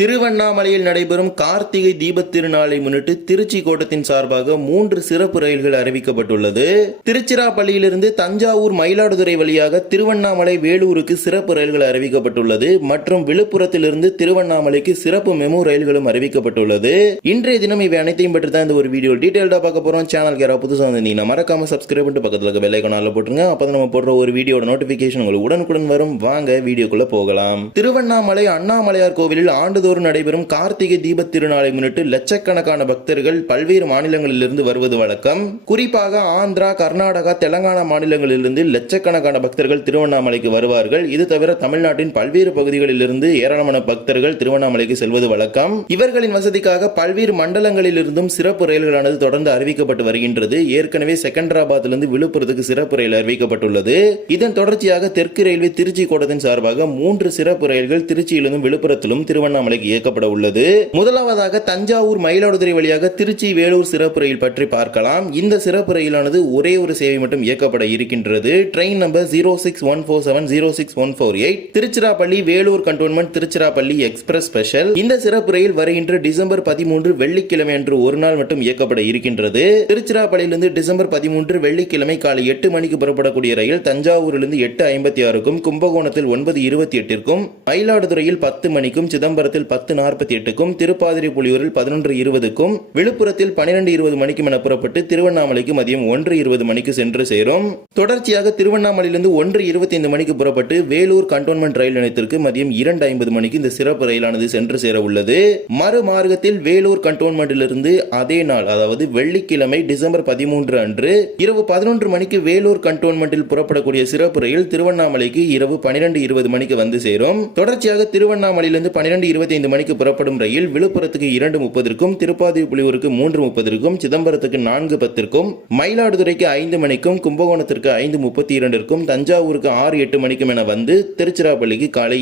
திருவண்ணாமலையில் நடைபெறும் கார்த்திகை தீபத் திருநாளை முன்னிட்டு திருச்சி கோட்டத்தின் சார்பாக 3 சிறப்பு ரயில்கள் அறிவிக்கப்பட்டுள்ளது. திருச்சிராப்பள்ளியிலிருந்து தஞ்சாவூர் மயிலாடுதுறை வழியாக திருவண்ணாமலை வேலூருக்கு சிறப்பு ரயில்கள் அறிவிக்கப்பட்டுள்ளது மற்றும் விழுப்புரத்திலிருந்து திருவண்ணாமலைக்கு சிறப்பு மெமு ரயில்களும் அறிவிக்கப்பட்டுள்ளது. இன்றைய தினம் இவை அனைத்தையும் பற்றி தான் இந்த ஒரு வீடியோ டீடைல்டா பார்க்க போறோம். சேனலுக்கு யாராவது புதுசா வந்தீங்கன்னா மறக்காம சப்ஸ்கிரைப் பண்ணிட்டு பக்கத்துல இருக்க பெல் ஐகானை போட்டுருங்க. அப்பதான் நம்ம போடுற ஒரு வீடியோட நோட்டிபிகேஷன் உங்களுக்கு உடனுக்குடன் வரும். வாங்க வீடியோக்குள்ள போகலாம். திருவண்ணாமலை அண்ணாமலையார் கோவிலில் ஆண்டு நடைபெறும் கார்த்திகை தீபத் திருநாளை முன்னிட்டு லட்சக்கணக்கான பக்தர்கள் பல்வேறு மாநிலங்களிலிருந்து வருவது வழக்கம். குறிப்பாக ஆந்திரா, கர்நாடகா, தெலங்கானா மாநிலங்களிலிருந்து லட்சக்கணக்கான பக்தர்கள் திருவண்ணாமலைக்கு வருவார்கள். இது தவிர தமிழ்நாட்டின் பல்வேறு பகுதிகளிலிருந்து ஏராளமான பக்தர்கள் திருவண்ணாமலைக்கு செல்வது வழக்கம். இவர்களின் வசதிக்காக பல்வேறு மண்டலங்களிலிருந்தும் சிறப்பு ரயில்களானது தொடர்ந்து அறிவிக்கப்பட்டு வருகின்றது. ஏற்கனவே செகண்டராபாத்திலிருந்து விழுப்புரத்துக்கு சிறப்பு ரயில் அறிவிக்கப்பட்டுள்ளது. இதன் தொடர்ச்சியாக தெற்கு ரயில்வே திருச்சி கோட்டத்தின் சார்பாக 3 சிறப்பு ரயில்கள் திருச்சியிலிருந்தும் விழுப்புரத்திலும் திருவண்ணாமலை இயக்கப்பட உள்ளது. முதலாவதாக தஞ்சாவூர் மயிலாடுதுறை வழியாக திருச்சி வேலூர் சிறப்பு ரயில் பற்றி பார்க்கலாம். இந்த சிறப்பு ரயிலானது ஒரே ஒரு சேவை மட்டும் இயக்கப்பட இருக்கின்றது. Train number 06147 Tiruchirappalli Vellore cantonment Tiruchirappalli express special. இந்த சிறப்பு ரயில் வருகின்ற டிசம்பர் 13 வெள்ளிக்கிழமை அன்று ஒரு நாள் மட்டும் இயக்கப்பட இருக்கின்றது. திருச்சிராப்பள்ளியிலிருந்து டிசம்பர் 13 வெள்ளிக்கிழமை காலை 8 மணிக்கு புறப்படக்கூடிய ரயில் தஞ்சாவூரிலிருந்து 8:56க்கும், கும்பகோணத்தில் 9:28க்கும், மயிலாடுதுறையில் 10 மணிக்கும், சிதம்பரத்தில் 10:48க்கும், திருப்பாதிரிப்புலியூரில் 11:20க்கும், விழுப்புரத்தில் 12:20 மணிக்கும் என புறப்பட்டு திருவண்ணாமலைக்கு மதியம் 1:20 மணிக்கு சென்று சேரும். தொடர்ச்சியாக திருவண்ணாமலையிலிருந்து 1:25 மணிக்கு புறப்பட்டு வேலூர் கண்டோன்மெண்ட் ரயில் நிலையத்திற்கு மதியம் 2:50 மணிக்கு இந்த சிறப்பு ரயிலானது சென்று சேர உள்ளது. மறுமார்க்கத்தில் வேலூர் கண்டோன்மெண்டிலிருந்து அதே நாள், அதாவது வெள்ளிக்கிழமை டிசம்பர் 13 அன்று இரவு 11 மணிக்கு வேலூர் கண்டோன்மெண்டில் புறப்படக்கூடிய சிறப்பு ரயில் திருவண்ணாமலைக்கு இரவு 12:20 மணிக்கு வந்து சேரும். தொடர்ச்சியாக திருவண்ணாமலையிலிருந்து 12:25 மணிக்கு புறப்படும் ரயில் விழுப்புரத்துக்கு 2:30க்கும், திருப்பாதிரிப்புலியூருக்கு 3:30க்கும், சிதம்பரத்துக்கு 4:10க்கும், மயிலாடுதுறைக்கு 5 மணிக்கும், கும்பகோணத்திற்கு 5:32க்கும், தஞ்சாவூருக்கு 6:08 மணிக்கும் என வந்து திருச்சிராப்பள்ளிக்கு காலை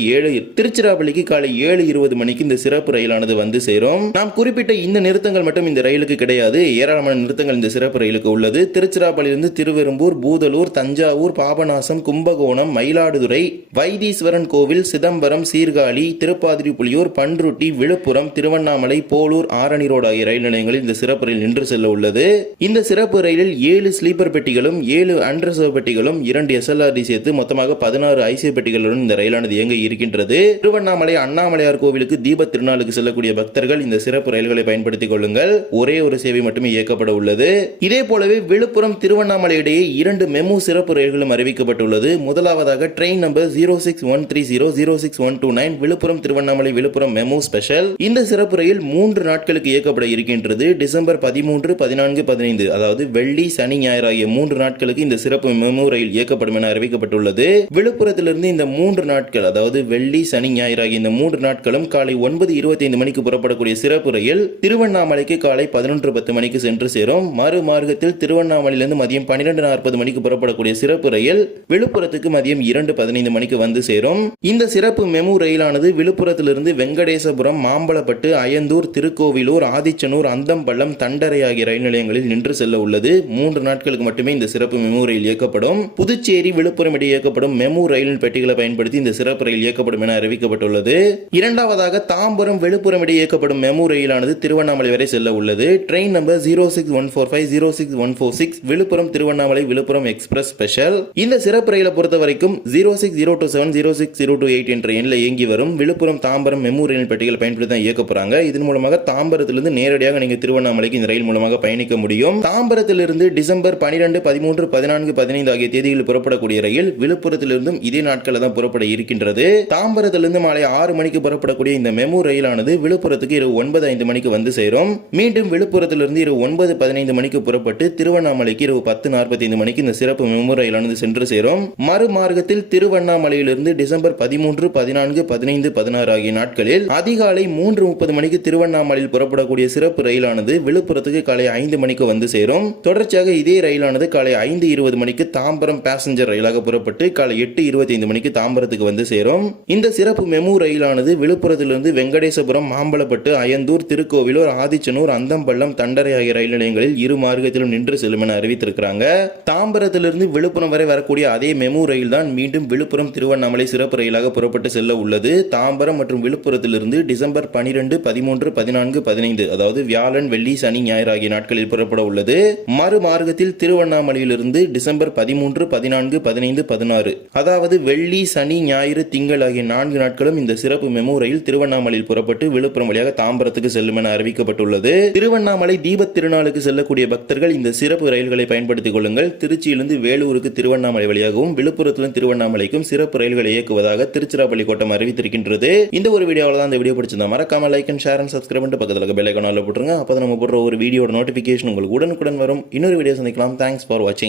7:20 மணிக்கு இந்த சிறப்பு ரயிலானது வந்து சேரும். நாம் குறிப்பிட்ட இந்த நிறுத்தங்கள் மட்டும் இந்த ரயிலுக்கு கிடையாது. ஏராளமான நிறுத்தங்கள் இந்த சிறப்பு ரயிலுக்கு உள்ளது. திருச்சிராப்பள்ளியிலிருந்து திருவெரும்பூர், பூதலூர், தஞ்சாவூர், பாபநாசம், கும்பகோணம், மயிலாடுதுறை, வைத்தீஸ்வரன் கோவில், சிதம்பரம், சீர்காழி, திருப்பாதிரிப்புலியூர், பன்ருட்டி, விழுப்புரம், திருவண்ணாமலை, போலூர், ஆரணி ரோடு ஆகிய ரயில் நிலையங்களில் இந்த சிறப்பு ரயில் நின்று செல்ல உள்ளது. இந்த சிறப்பு ரயிலில் 7 ஸ்லீப்பர் பெட்டிகளும், 7 அன்ரிசர்வ் பெட்டிகளும், 2 SLRD சேர்த்து மொத்தமாக 16 IC பெட்டிகளுடன் இந்த ரயிலானது இயங்க இருக்கின்றது. திருவண்ணாமலை அண்ணாமலையார் கோவிலுக்கு தீபத் திருநாளுக்கு செல்லக்கூடிய பக்தர்கள் இந்த சிறப்பு ரயில்களை பயன்படுத்திக் கொள்ளுங்கள். ஒரே ஒரு சேவை மட்டுமே இயக்கப்பட உள்ளது. இதே போலவே விழுப்புரம் திருவண்ணாமலை இடையே 2 மெமு சிறப்பு ரயில்களும் அறிவிக்கப்பட்டுள்ளது. முதலாவதாக train number 06130 06129 Villupuram Tiruvannamalai Villupuram MEMU special. இந்த சிறப்பு ரயில் 3 நாட்களுக்கு இயக்கப்பட இருக்கின்றது. டிசம்பர் 13, 14, 15 அதாவது வெள்ளி, சனி, ஞாயிறு ஆகிய 3 நாட்களுக்கு இந்த சிறப்பு மெமு ரயில் இயக்கப்படும் என அறிவிக்கப்பட்டுள்ளது. விழுப்புரத்திலிருந்து இந்த 3 நாட்கள், அதாவது வெள்ளி, சனி, ஞாயிறு ஆகிய இந்த 3 நாட்களும் காலை 9:25 மணிக்கு புறப்படக்கூடிய சிறப்பு ரயில் திருவண்ணாமலைக்கு காலை 11:10 மணிக்கு சென்று சேரும். மறுமார்க்கத்தில் திருவண்ணாமலையிலிருந்து மதியம் 12:40 மணிக்கு புறப்படக்கூடிய சிறப்பு ரயில் விழுப்புரத்துக்கு மதியம் 2:15 மணிக்கு வந்து சேரும். இந்த சிறப்பு மெமு ரயிலானது விழுப்புரத்திலிருந்து வெங்கடேசபுரம், மாம்பலப்பட்டு, அயந்தூர், திருக்கோவிலூர், ஆதிச்சனூர், அந்தம்பள்ளம், தண்டரை ஆகிய ரயில் நிலையங்களில் நின்று செல்ல உள்ளது. 3 நாட்களுக்கு மட்டுமே இந்த சிறப்பு மெமு ரயில் இயக்கப்படும். புதுச்சேரி, விழுப்புரம் இடையே இயக்கப்படும் மெமு ரயிலின் பெட்டிகளை பயன்படுத்தி இந்த சிறப்பு ரயில் இயக்கப்படும் என அறிவிக்கப்பட்டுள்ளது. இரண்டாவதாக தாம்பரம், விழுப்புரம் இடையே இயக்கப்படும் மெமு ரயிலானது திருவண்ணாமலை வரை செல்ல உள்ளது. Train number 06145 06146 Villupuram Tiruvannamalai Villupuram express special. இந்த சிறப்பு ரயிலை பொறுத்த வரைக்கும் 06027 06028 என்ற எண்ணில் இயங்கி வரும் விழுப்புரம் தாம்பரம் மெமு ரயில் பெட்டிகளை பயன்படுத்தி தான் இயக்க போறாங்க. இதன் மூலமாக தாம்பரத்திலிருந்து நேரடியாக நீங்க திருவண்ணாமலைக்கு இந்த ரயில் மூலமாக பயணிக்க முடியும். தாம்பரத்திலிருந்து டிசம்பர் 12, 13, 14, 15 ஆகிய தேதிகளில் புறப்படக்கூடிய ரயில் விழுப்புரத்திலிருந்தும் இதே நாட்களில் தான் புறப்பட இருக்கின்றது. தாம்பரத்திலிருந்து மாலை 6 மணிக்கு புறப்படக்கூடிய இந்த மெமு ரயிலானது விழுப்புரத்துக்கு இரவு 9:05 மணிக்கு வந்து சேரும். மீண்டும் விழுப்புரத்திலிருந்து இரவு 9:15 மணிக்கு புறப்பட்டு திருவண்ணாமலைக்கு இரவு 10:45 மணிக்கு இந்த சிறப்பு மெமு ரயிலானது சென்று சேரும். மறுமார்க்கத்தில் திருவண்ணாமலையிலிருந்து டிசம்பர் 13, 14, 15, 16 ஆகிய நாட்களில் அதிகாலை 3:30 மணிக்கு திருவண்ணாமலையில் புறப்படக்கூடிய சிறப்பு ரயிலானது விழுப்புரத்துக்கு காலை 5 மணிக்கு வந்து சேரும். தொடர்ச்சியாக இதே ரயிலானது காலை 5:20 மணிக்கு தாம்பரம் பேசஞ்சர் ரயிலாக புறப்பட்டு காலை 8:25 மணிக்கு தாம்பரத்துக்கு வந்து சேரும். இந்த சிறப்பு மெமு ரயிலானது விழுப்புரத்திலிருந்து வெங்கடேசபுரம், மாம்பலப்பட்டு, அயந்தூர், திருக்கோவிலூர், ஆதிச்சனூர், அந்தம்பள்ளம், தண்டரை ஆகிய ரயில் நிலையங்களில் 2 மார்க்கத்திலும் நின்று செல்லும் என அறிவித்திருக்கிறாங்க. தாம்பரத்திலிருந்து விழுப்புரம் வரை வரக்கூடிய அதே மெமு ரயில் தான் மீண்டும் விழுப்புரம் திருவண்ணாமலை சிறப்பு ரயிலாக புறப்பட்டு செல்ல உள்ளது. தாம்பரம் மற்றும் விழுப்புரத்தில் விழுப்புரத்திலிருந்து டிசம்பர் 12, 13, 14, 15 அதாவது வியாழன், வெள்ளி, சனி, ஞாயிறு ஆகிய நாட்களில் புறப்பட உள்ளது. மறுமார்க்கத்தில் திருவண்ணாமலையிலிருந்து டிசம்பர் 13, 14, 15, 16 அதாவது வெள்ளி, சனி, ஞாயிறு, திங்கள் ஆகிய 4 நாட்களும் இந்த சிறப்பு மெமு ரயில் திருவண்ணாமலையில் புறப்பட்டு விழுப்புரம் வழியாக தாம்பரத்துக்கு செல்லும் என அறிவிக்கப்பட்டுள்ளது. திருவண்ணாமலை தீபத் திருநாளுக்கு செல்லக்கூடிய பக்தர்கள் இந்த சிறப்பு ரயில்களை பயன்படுத்திக் கொள்ளுங்கள். திருச்சியிலிருந்து வேலூருக்கு திருவண்ணாமலை வழியாகவும் விழுப்புரத்திலிருந்து திருவண்ணாமலைக்கும் சிறப்பு ரயில்களை இயக்குவதாக திருச்சிராப்பள்ளி கோட்டம் அறிவித்திருக்கின்றது. இந்த ஒரு வீடியோவில் தான் இந்த வீடியோ பிடிச்சிருந்தா மறக்காம like and share and subscribe பண்ணிட்டு பக்கத்தில் பெல் ஐகான் ஆல்ல போட்டுருங்க. அப்போ நம்ம போடுற ஒரு வீடியோட நோட்டிபிகேஷன் உங்களுக்கு உடனுக்குடன் வரும். இன்னொரு வீடியோ சந்திக்கலாம். தேங்க்ஸ் ஃபார் வாட்சிங்.